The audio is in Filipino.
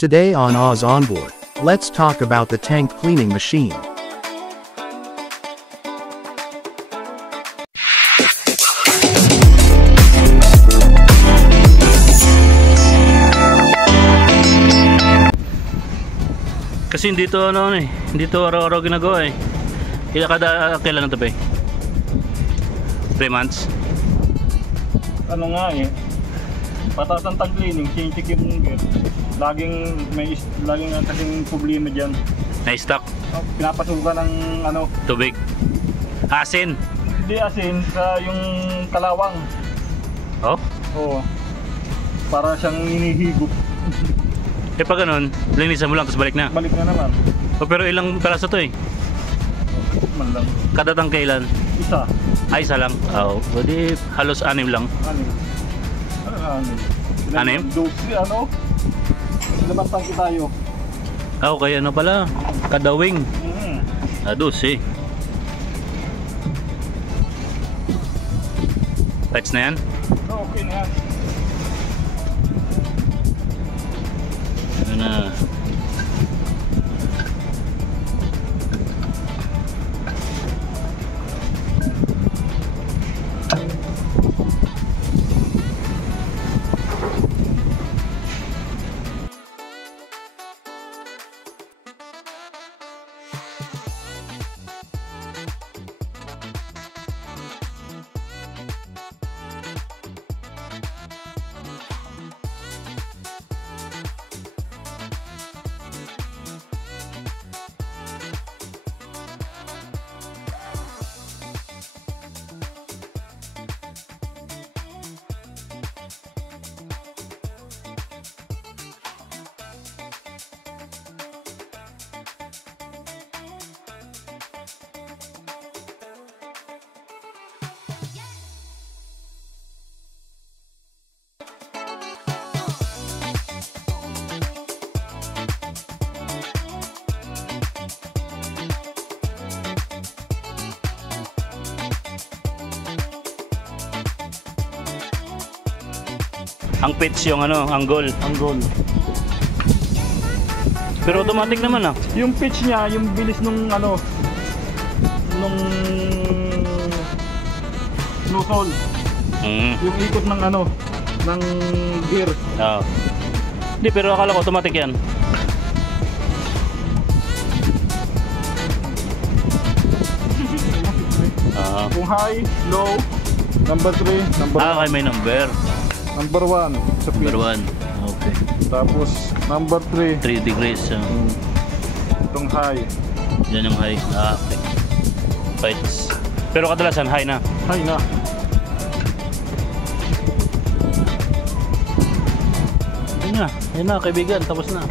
Today on Oz Onboard, let's talk about the tank cleaning machine. Kasi hindi to hindi to araw-araw ginagawa eh. Kailan na to ba eh? 3 months? Ano nga eh, patatang cleaning, change yung gear. Laging kasing problema dyan. Na-stock? Pinapasukan ng Tubig? Asin? Hindi asin, sa yung kalawang. Oh? Oo. Para siyang hinihigop. Eh pag ganun, linisan mo lang tapos balik na. Balik na naman. Oh, pero ilang peraso to eh? Man lang. Kada tangkailan? Isa. Ay, isa lang? Oo. Pwede halos 6 lang. Anim? Dosi, Ilang tangki tayo? Ah, okay, ano pala? Kada wing. Dos eh. Tights na yan? Okay na yan. Ano na? Ang pitch yung angle. Pero automatic naman ah. Yung pitch niya, yung bilis nung nozzle. Yung ikot ng ng gear. Oo. Hindi, pero akala ko automatic yan. Kung high, low, number 3, number 1. Okay, may number. Number 1 sa pitch. Number 1. Okay. Tapos number 3. 3 degrees. Itong high. Yan yung high. Okay. Fights. Pero kadalasan high na. High na. Yan na kaibigan. Tapos na.